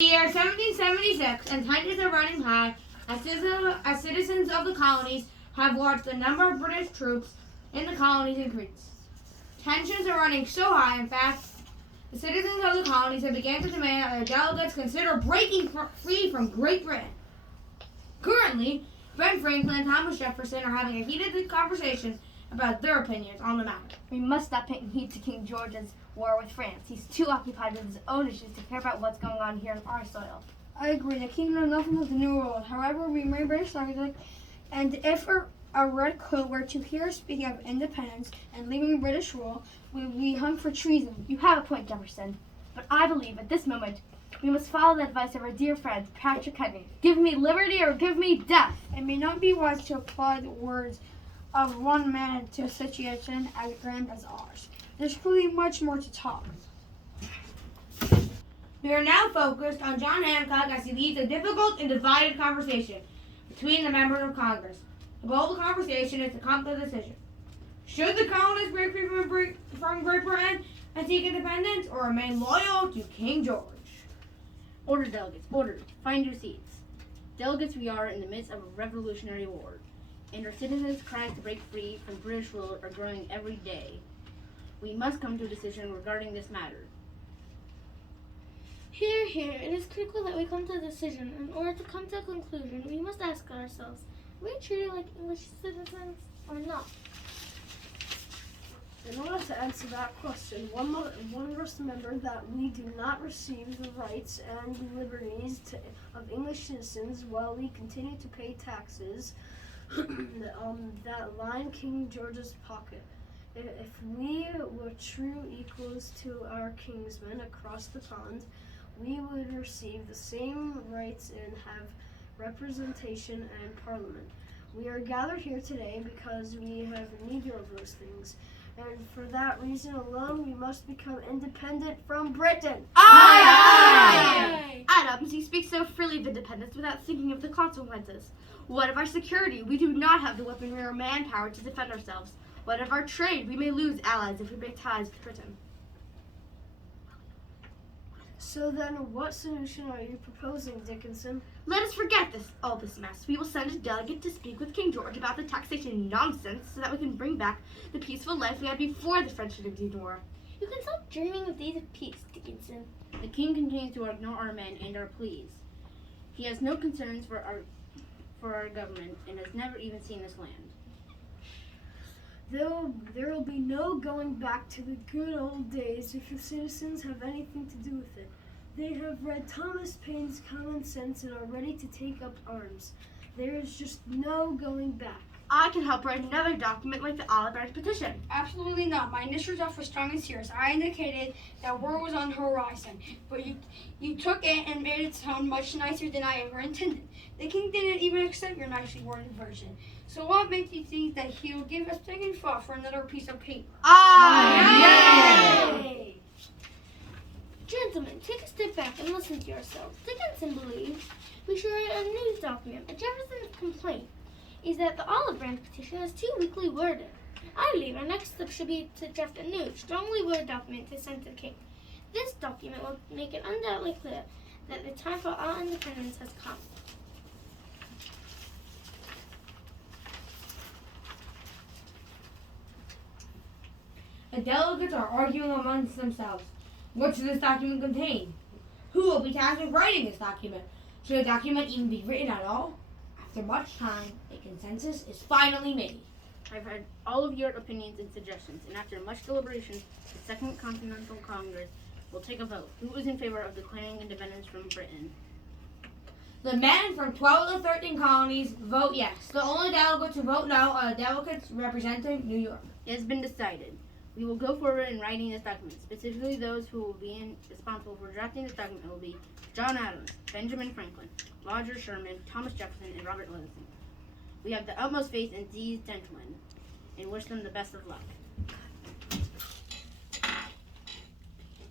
The year 1776, and tensions are running high as citizens of the colonies have watched the number of British troops in the colonies increase. Tensions are running so high, in fact, the citizens of the colonies have begun to demand that their delegates consider breaking free from Great Britain. Currently, Ben Franklin and Thomas Jefferson are having a heated conversation about their opinions on the matter. We must not pay heed to King George's war with France. He's too occupied with his own issues to care about what's going on here on our soil. I agree. The king knows nothing of the New World. However, we may British subject, and if a red coat were to hear us speaking of independence and leaving British rule, we would be hung for treason. You have a point, Jefferson. But I believe at this moment we must follow the advice of our dear friend, Patrick Henry. Give me liberty or give me death. It may not be wise to apply the words of one man to a situation as grand as ours. There's clearly much more to talk. We are now focused on John Hancock as he leads a difficult and divided conversation between the members of Congress. The goal of the conversation is to come to a decision. Should the colonists break free from Great Britain and seek independence, or remain loyal to King George? Order, delegates, order. Find your seats. Delegates, we are in the midst of a revolutionary war, and our citizens' cries to break free from British rule are growing every day. We must come to a decision regarding this matter. Hear, hear. It is critical that we come to a decision. In order to come to a conclusion, we must ask ourselves, are we treated like English citizens or not? In order to answer that question, one must remember that we do not receive the rights and liberties of English citizens while we continue to pay taxes that line King George's pocket. If we were true equals to our kinsmen across the pond, we would receive the same rights and have representation and parliament. We are gathered here today because we have neither of those things. And for that reason alone, we must become independent from Britain. Aye! Adams, you speak so freely of independence without thinking of the consequences. What of our security? We do not have the weaponry or manpower to defend ourselves. What of our trade? We may lose allies if we break ties with Britain. So then, what solution are you proposing, Dickinson? Let us forget all this mess. We will send a delegate to speak with King George about the taxation nonsense so that we can bring back the peaceful life we had before the French and Indian War. You can stop dreaming of days of peace, Dickinson. The king continues to ignore our men and our pleas. He has no concerns for our government and has never even seen this land. There will be no going back to the good old days if the citizens have anything to do with it. They have read Thomas Paine's Common Sense and are ready to take up arms. There is just no going back. I can help write another document like the Olive Branch Petition. Absolutely not. My initial draft was strong and serious. I indicated that war was on the horizon, but you took it and made it sound much nicer than I ever intended. The king didn't even accept your nicely worded version. So what makes you think that he will give a second thought for another piece of paper? Aye! Yay! Gentlemen, take a step back and listen to yourselves. Dickinson believes we should write a news document, but Jefferson's complaint is that the Olive Branch Petition is too weakly worded. I believe our next step should be to draft a new, strongly worded document to send to the king. This document will make it undoubtedly clear that the time for our independence has come. The delegates are arguing amongst themselves. What should this document contain? Who will be tasked with writing this document? Should the document even be written at all? After much time, a consensus is finally made. I've heard all of your opinions and suggestions, and after much deliberation, the Second Continental Congress will take a vote. Who is in favor of declaring independence from Britain? The men from 12 of the 13 colonies vote yes. The only delegates who vote no are the delegates representing New York. It has been decided. We will go forward in writing this document. Specifically, those who will be responsible for drafting this document will be John Adams, Benjamin Franklin, Roger Sherman, Thomas Jefferson, and Robert Livingston. We have the utmost faith in these gentlemen and wish them the best of luck.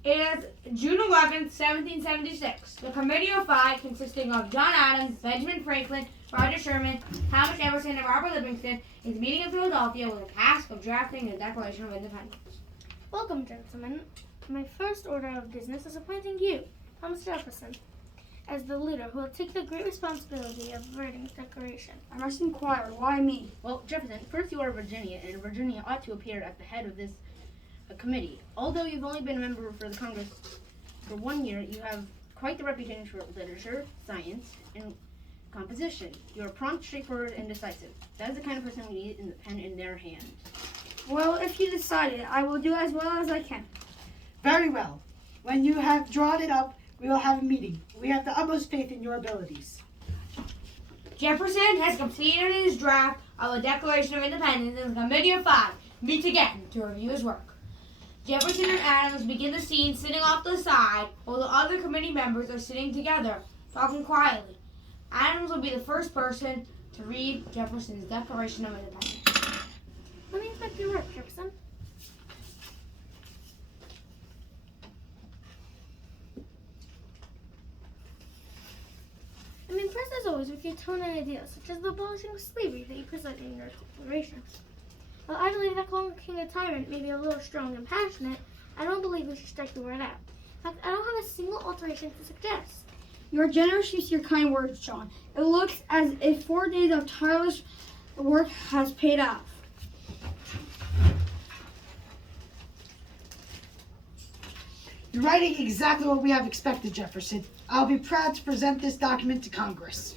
It is June 11th, 1776. The Committee of Five, consisting of John Adams, Benjamin Franklin, Roger Sherman, Thomas Jefferson, and Robert Livingston, is meeting in Philadelphia with the task of drafting the Declaration of Independence. Welcome, gentlemen. My first order of business is appointing you, Thomas Jefferson, as the leader who will take the great responsibility of writing the Declaration. I must inquire, why me? Well, Jefferson, first you are Virginia, and Virginia ought to appear at the head of this committee. Although you've only been a member for the Congress for 1 year, you have quite the reputation for literature, science, and composition. You are prompt, straightforward, and decisive. That is the kind of person we need in the pen in their hand. Well, if you decide it, I will do as well as I can. Very well. When you have drawn it up, we will have a meeting. We have the utmost faith in your abilities. Jefferson has completed his draft of the Declaration of Independence, and the Committee of Five meets again to review his work. Jefferson and Adams begin the scene sitting off to the side, while the other committee members are sitting together, talking quietly. Adams will be the first person to read Jefferson's Declaration of Independence. Let me inspect your work, Jefferson. I'm impressed as always with your tone and ideas, such as the abolishing of slavery that you present in your declaration. While I believe that calling the king a tyrant may be a little strong and passionate, I don't believe we should strike the word out. In fact, I don't have a single alteration to suggest. You are generous with your kind words, John. It looks as if 4 days of tireless work has paid off. You're writing exactly what we have expected, Jefferson. I'll be proud to present this document to Congress.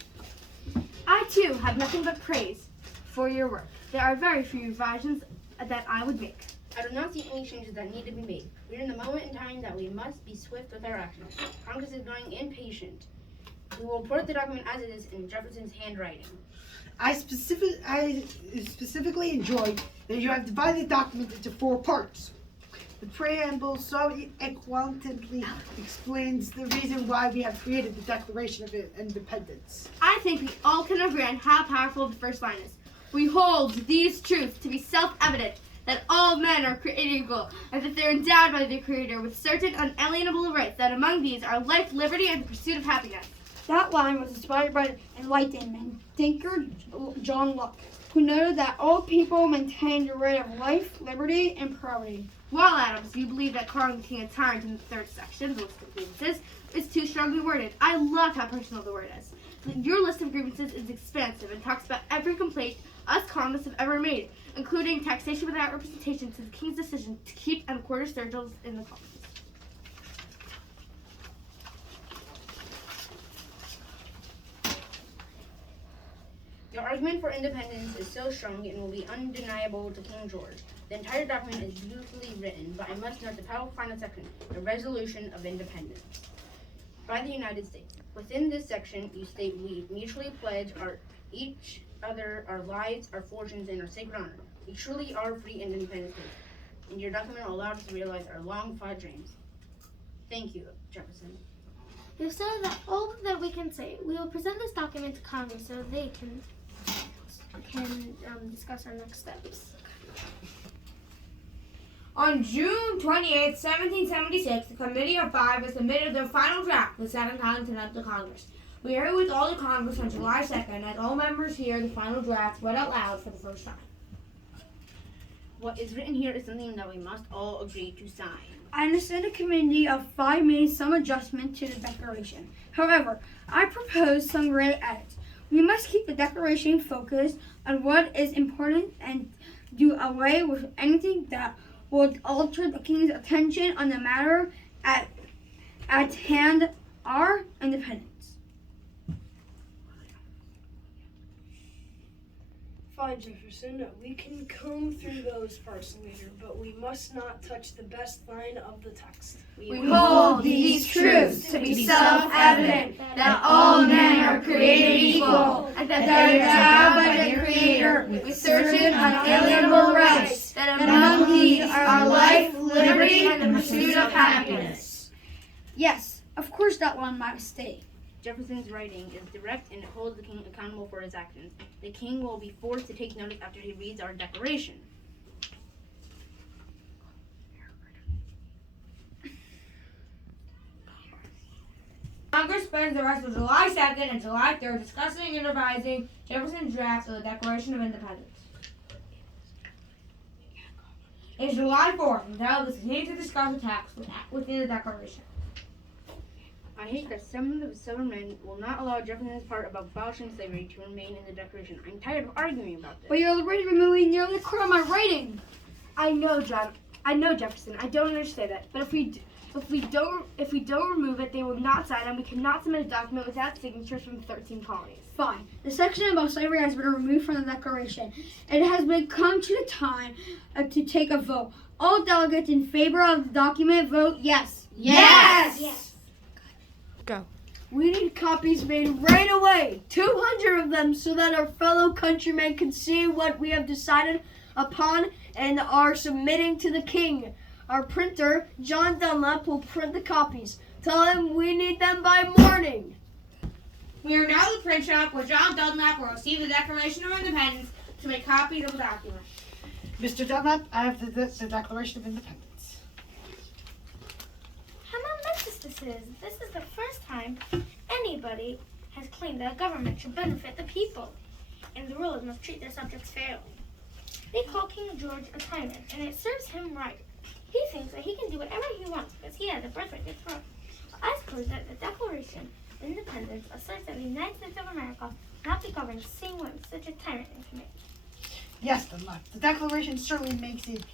I too have nothing but praise for your work. There are very few revisions that I would make. I do not see any changes that need to be made. We are in the moment in time that we must be swift with our actions. Congress is growing impatient. We will report the document as it is in Jefferson's handwriting. I specifically enjoyed that you have divided the document into 4 parts. The preamble so eloquently explains the reason why we have created the Declaration of Independence. I think we all can agree on how powerful the first line is. We hold these truths to be self-evident, that all men are created equal, and that they are endowed by their Creator with certain unalienable rights, that among these are life, liberty, and the pursuit of happiness. That line was inspired by Enlightenment thinker John Locke, who noted that all people maintain the right of life, liberty, and property. While Adams, you believe that calling the king a tyrant in the third section, the list of grievances, is too strongly worded. I love how personal the word is. Your list of grievances is expansive and talks about every complaint us colonists have ever made, including taxation without representation to the king's decision to keep and quarter servants in the colonies. Your argument for independence is so strong it will be undeniable to King George. The entire document is beautifully written, but I must note the powerful final section, the Resolution of Independence by the United States. Within this section, you state we mutually pledge each other our lives, our fortunes, and our sacred honor. We truly are free and independent states, and your document will allow us to realize our long-fought dreams. Thank you, Jefferson. We've said that all that we can say. We will present this document to Congress so they can discuss our next steps. On June 28, 1776, the Committee of Five has submitted their final draft the second time tonight to Congress. We hear with all the Congress on July 2nd as all members hear the final draft read out loud for the first time. What is written here is something that we must all agree to sign. I understand the Committee of Five made some adjustment to the Declaration. However, I propose some great edits. We must keep the Declaration focused on what is important and do away with anything that would alter the King's attention on the matter at hand, our independence. Fine, Jefferson. We can comb through those parts later, but we must not touch the best line of the text. We hold these truths to be self-evident, that all men are created equal, and that they are endowed by their Creator with certain unalienable rights, that among these are life, liberty, and the pursuit of happiness. Yes, of course that one must stay. Jefferson's writing is direct and it holds the king accountable for his actions. The king will be forced to take notice after he reads our declaration. Congress spends the rest of July 2nd and July 3rd discussing and revising Jefferson's draft of the Declaration of Independence. It's July 4th until they continue to discuss the text within the Declaration. I hate that some of the Southern men will not allow Jefferson's part about abolishing slavery to remain in the Declaration. I'm tired of arguing about this. But you're already removing nearly a quarter of my writing. I know, John. I know, Jefferson. I don't understand that. But if we don't remove it, they will not sign, and we cannot submit a document without signatures from 13 colonies. Fine. The section about slavery has been removed from the Declaration. It has come to the time to take a vote. All delegates in favor of the document vote yes. Yes! We need copies made right away, 200 of them, so that our fellow countrymen can see what we have decided upon and are submitting to the king. Our printer, John Dunlap, will print the copies. Tell him we need them by morning. We are now the print shop where John Dunlap will receive the Declaration of Independence to make copies of the document. Mr. Dunlap, I have the Declaration of Independence. How momentous this is! This is the first time anybody has claimed that government should benefit the people, and the rulers must treat their subjects fairly. They call King George a tyrant, and it serves him right. He thinks that he can do whatever he wants because he has a birthright to the throne. I suppose that the Declaration of Independence asserts that the United States of America will not be governed the same way with such a tyrant in command. Yes, Dunlap. The Declaration certainly makes it